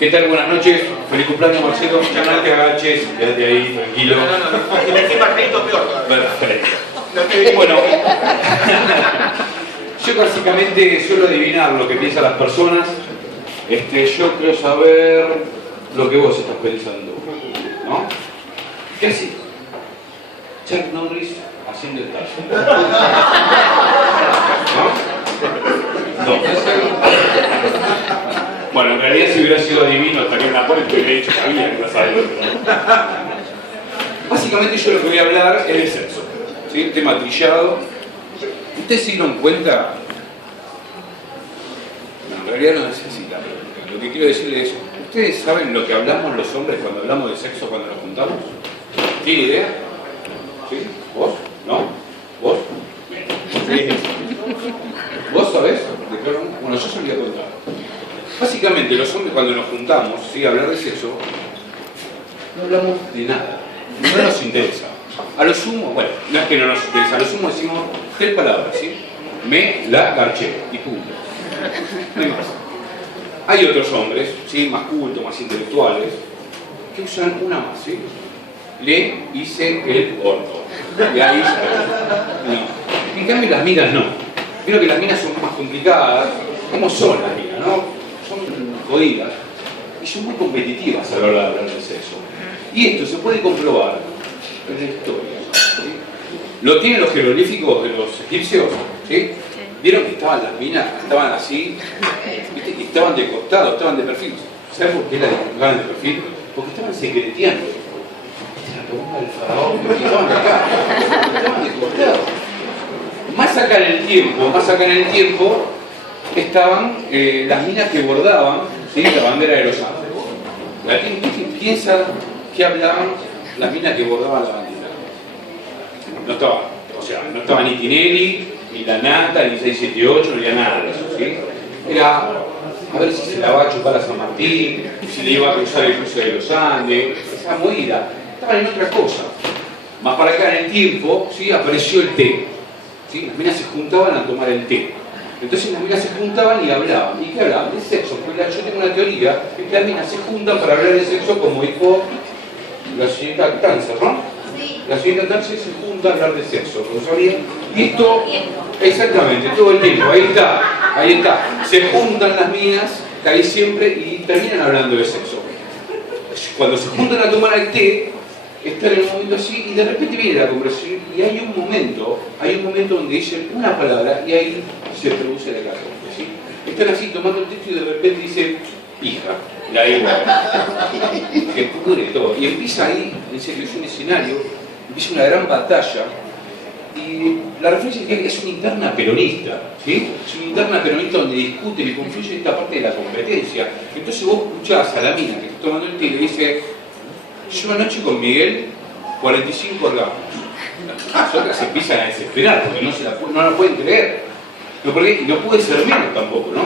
¿Qué tal? Buenas noches. Feliz cumpleaños, Marcelo. Ya no te agaches, quédate ahí, tranquilo. No. Si me encima Marcelito, peor todavía. Bueno, yo básicamente suelo adivinar lo que piensan las personas. Yo creo saber lo que vos estás pensando, ¿no? ¿Qué así? Chuck Norris haciendo el taller. ¿No? No. Bueno, en realidad si hubiera sido adivino estaría en la puerta y hubiera dicho sabía que lo sabía. Básicamente yo lo que voy a hablar es de sexo, ¿sí? El tema trillado. ¿Ustedes se dieron cuenta? No, en realidad no necesita, pero lo que quiero decirles es, ¿ustedes saben lo que hablamos los hombres cuando hablamos de sexo cuando nos juntamos? ¿Tiene idea? ¿Sí? ¿Vos? ¿No? ¿Vos? Sí. ¿Vos sabés? Bueno, yo se lo voy a contar. Básicamente los hombres cuando nos juntamos, ¿sí? A hablar de sexo, no hablamos de nada, no nos interesa. A lo sumo, bueno, no es que no nos interesa, a lo sumo decimos 3 palabras, ¿sí? Me la garché y punto. No hay más. Hay otros hombres, ¿sí? Más cultos, más intelectuales, que usan una más, ¿sí? Le hice el orto. Y ahí no. En cambio las minas no. Creo que las minas son más complicadas. ¿Cómo son las minas, no? Son jodidas y son muy competitivas a la hora de hablar de sexo. Y esto se puede comprobar en la historia, ¿sí? Lo tienen los jeroglíficos de los egipcios, ¿sí? Vieron que estaban las minas, estaban así, ¿viste? Y estaban de costado, estaban de perfil. ¿Saben por qué las dibujaban de perfil? Porque estaban secreteando. Esta era la columna del faraón, porque estaban acá, estaban de costado. Más acá en el tiempo, estaban las minas que bordaban, ¿sí? La bandera de los Andes. ¿Quién piensa que hablaban las minas que bordaban la bandera? No estaba, o sea, no estaba ni Tinelli, ni la Nata, ni 678, ni nada de eso, ¿sí? Era a ver si se la va a chupar a San Martín, si le iba a cruzar el cruce de los Andes, esa movida. Estaban en otra cosa. Más para acá en el tiempo, ¿sí? Apareció el té, ¿sí? Las minas se juntaban a tomar el té. Entonces las minas se juntaban y hablaban. ¿Y qué hablaban? De sexo. Porque yo tengo una teoría que las minas se juntan para hablar de sexo, como dijo la señorita Cáncer, ¿no? Sí. La señorita Cáncer se junta a hablar de sexo, ¿lo sabían? Y esto, exactamente, todo el tiempo, ahí está. Se juntan las minas, ahí siempre, y terminan hablando de sexo. Cuando se juntan a tomar el té, están en un momento así y de repente viene la conversación y hay un momento donde dicen una palabra y ahí se produce la catástrofe, ¿sí? Están así tomando el texto y de repente dicen hija, la igual, que pudre todo. Y empieza ahí, en serio, es un escenario, empieza una gran batalla y la referencia es que es una interna peronista, ¿sí? Es una interna peronista donde discuten y confluyen esta parte de la competencia. Entonces vos escuchás a la mina que está tomando el té y le dice: yo anoche con Miguel, 45 orgasmos. Las otras se empiezan a desesperar porque no la pueden creer. No puede ser menos tampoco, ¿no?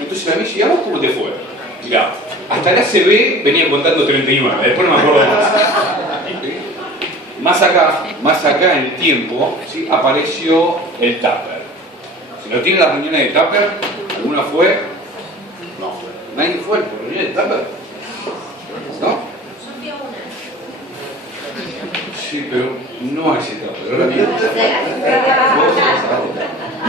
Entonces la dice: ¿y a vos cómo te fue? Mirá, hasta la ACB venía contando 39, después no me acuerdo más. Más acá en el tiempo, ¿sí? Apareció el Tupper. Si no tiene las reuniones de Tupper, ¿alguna fue? No fue. ¿Nadie fue a las reuniones de Tupper? ¿No? Sí, pero no a ese Tupper.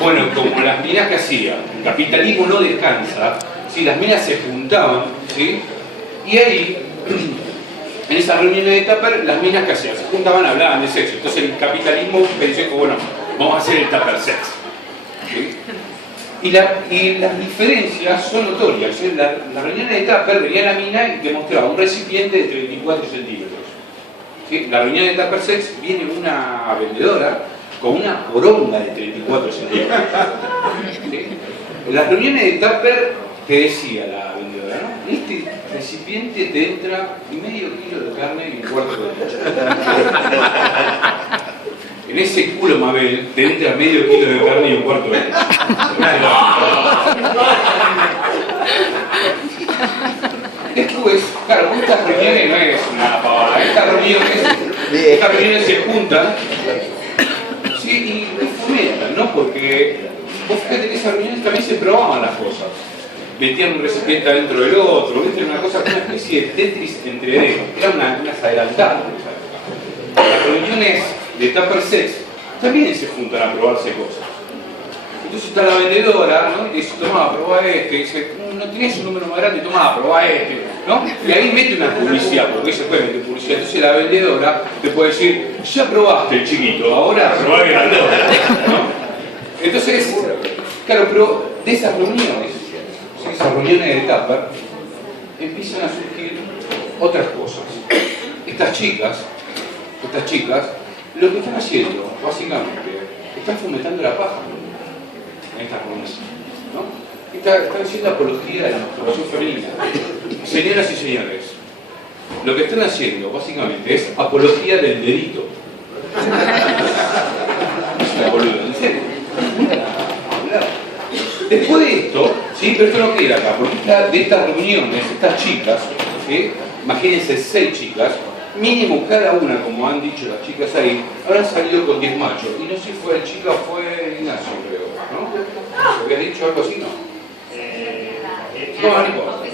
Bueno, como las minas que hacían, el capitalismo no descansa, ¿sí? Las minas se juntaban, ¿sí? Y ahí, en esas reuniones de Tupper, las minas que hacían, se juntaban, hablaban de sexo. Entonces el capitalismo pensó que, bueno, vamos a hacer el Tupper sex, ¿sí? Y las diferencias son notorias. En las reuniones de Tupper venía la mina y te mostraba un recipiente de 34 centímetros. ¿Sí? La reunión de Tupper sex viene una vendedora con una poronga de 34 centímetros. ¿Sí? En las reuniones de Tupper, que decía la vendedora, ¿no? En este recipiente te entra medio kilo de carne y un cuarto de leche. En ese culo, Mabel, te entra medio kilo de carne y un cuarto de leche. Después, claro, estas reuniones no es una pavada, estas reuniones se juntan, ¿sí? Y fomentan, ¿no? Porque vos fíjate que esas reuniones también se probaban las cosas. metían un recipiente adentro del otro, ¿viste? Una cosa, una especie de Tetris entre dedos, era unas adelantadas en esa época. Las reuniones de Tupper Sex también se juntan a probarse cosas. Entonces está la vendedora, ¿no? Y dice, tomá, probá este, y dice, no tenés un número más grande, tomá, probá este, ¿no? Y ahí mete una publicidad, porque se puede meter publicidad. Entonces la vendedora te puede decir, ya probaste el chiquito, ahora probá el grandote, ¿no? Entonces, claro, pero de esas reuniones, ¿sí? Esas reuniones de Tupper, empiezan a surgir otras cosas. Estas chicas, lo que están haciendo, básicamente, están fomentando la paja en estas reuniones, ¿no? Están haciendo apología de la masturbación femenina. Señoras y señores, lo que están haciendo, básicamente, es apología del dedito. Es una boluda, ¿en serio? Después de esto, ¿sí? Pero esto no queda acá, porque de estas reuniones, estas chicas, ¿sí? Imagínense 6 chicas, mínimo cada una, como han dicho las chicas ahí, habrán salido con 10 machos. Y no sé si fue el chica o fue Ignacio, creo, ¿no? ¿Habías dicho algo así, no? No importa.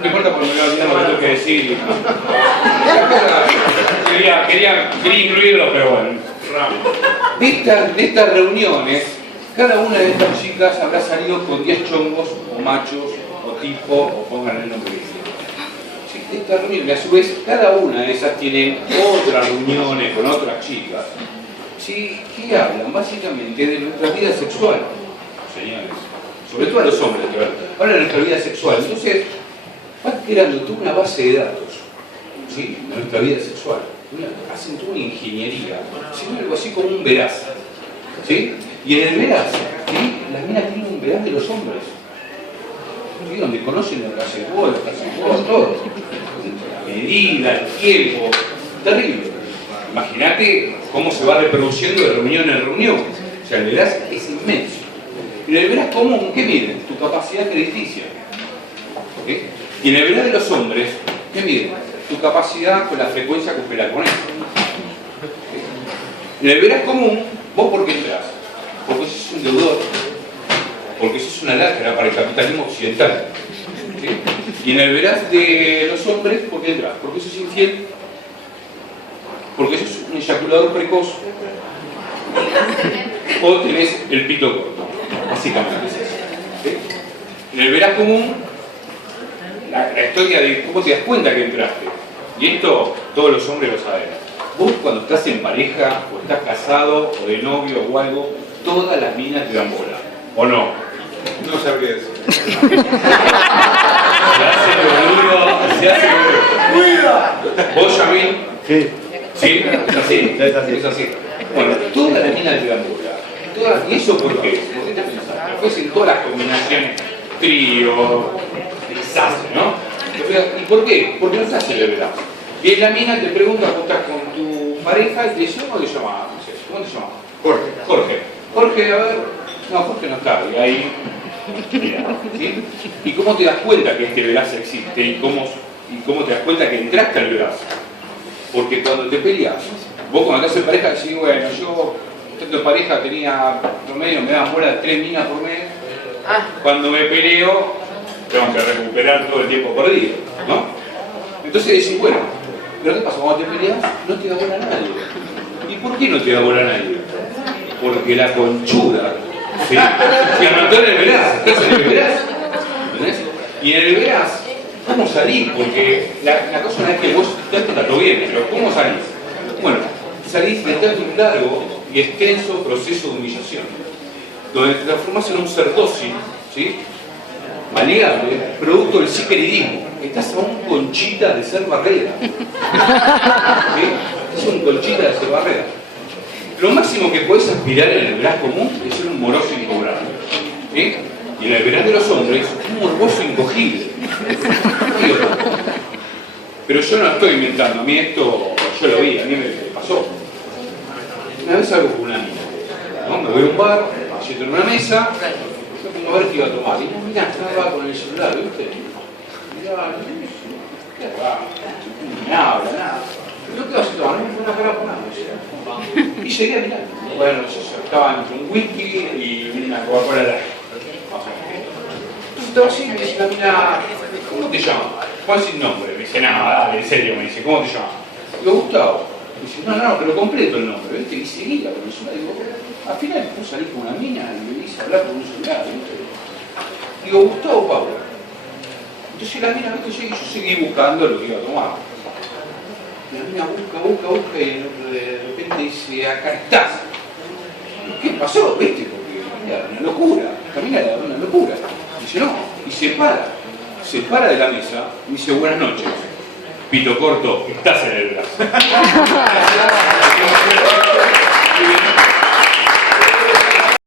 No importa porque me voy a olvidar lo que tengo que decir. Quería incluirlo, pero bueno. De estas reuniones, cada una de estas chicas habrá salido con 10 chongos, o machos, o tipo, o pongan el nombre que quieran. De estas reuniones, a su vez, cada una de esas tienen otras reuniones con otras chicas, ¿sí? Que hablan básicamente de nuestra vida sexual, señores. Sobre todo a los hombres, que hablan de nuestra vida sexual. Entonces, van creando toda una base de datos, ¿sí? De nuestra vida sexual. Hacen toda una ingeniería, sino algo así como un veraz, ¿sí? Y en el veraz, ¿sí? Las minas tienen un veraz de los hombres, ¿sí? Donde conocen los caseros, todo. La medida, el tiempo, terrible. Imagínate cómo se va reproduciendo de reunión en reunión. O sea, el veraz es inmenso. Y en el veraz común, ¿qué miden? Tu capacidad crediticia. ¿Sí? Y en el veraz de los hombres, ¿qué miden? Tu capacidad con la frecuencia que operas con él. ¿Sí? En el veraz común, ¿vos por qué entras? Porque sos un deudor, porque sos una lacra para el capitalismo occidental. ¿Sí? Y en el veraz de los hombres, ¿por qué entras? Porque sos infiel, porque sos un eyaculador precoz, o tenés el pito corto. Básicamente es eso. ¿Sí? En el veraz común, la historia de cómo te das cuenta que entraste. Y esto todos los hombres lo saben. Vos cuando estás en pareja, o estás casado, o de novio o algo, todas las minas te dan bola. ¿O no? No sabría decir. Se hace boludo. ¿Vos, Yamil? Sí. ¿Sí? Es así. Es así. Bueno, todas las minas te dan bola. ¿Y eso por qué? ¿Por qué te pensás? Después en todas las combinaciones, trío, desastre, ¿no? ¿Y por qué? Porque no se hace de verdad. Y la mina te pregunta, vos estás con tu pareja, y te dice, ¿cómo te llamas? No sé, ¿cómo te llamas? Jorge, a ver. No, Jorge no está, y ahí. Mira, ¿sí? ¿Y cómo te das cuenta que este veraz existe? ¿Y cómo te das cuenta que entraste al veraz? Porque cuando te peleas, vos cuando estás en pareja decís, bueno, yo estando en pareja tenía promedio, me daban bola 3 minas por mes. Cuando me peleo, tengo que recuperar todo el tiempo perdido, ¿no? Entonces decís, bueno, pero ¿qué pasa? Cuando te peleas, no te da bola a nadie. ¿Y por qué no te da bola a nadie? Porque la conchuda se anotó en el veraz, estás en el veraz, ¿entendés? Y en el veraz, ¿cómo salís? Porque la cosa no es que vos te todo bien, pero ¿cómo salís? Bueno, salís detrás de un largo y extenso proceso de humillación, donde te transformás en un ser dócil, ¿sí? Maleable, producto del psiqueridismo. Estás a un Conchita de ser Barrera. ¿Sí? Es un Conchita de ser Barrera. Lo máximo que podés aspirar en el veraz común es ser un moroso incobrable. ¿Sí? Y en el veraz de los hombres, un morboso incogible. Pero yo no estoy inventando, a mí esto, yo lo vi, a mí me pasó. Una vez salgo con una amiga, ¿no? Me voy a un bar, siento en una mesa, me pongo a ver qué iba a tomar. Y no, mirá, estaba con el celular, ¿viste? Mirá, qué raro, no habla, nada. ¿Pero qué vas a tomar? No me fue una cara por nada. Y llegué a mirar. Bueno, yo estaba entre un whisky y una Coca-Cola Light. estaba así y me dice la mina, ¿cómo te llamas? Juan sin nombre. Me dice, no, dale, en serio, me dice, ¿cómo te llamas? Digo, Gustavo. Me dice, no, pero completo el nombre, ¿viste? Y seguía con eso. Digo, al final vos salís con una mina y me dice hablar con un celular, ¿viste? Digo, Gustavo Pablo. Entonces la mina, ¿viste? Yo seguí buscando lo que iba a tomar. Y la mina busca y de repente dice, acá estás. ¿Qué pasó? ¿Viste? Porque era una locura. La mina era una locura. Dice, no. Y se para de la mesa y dice, buenas noches. Pito corto, estás en el brazo.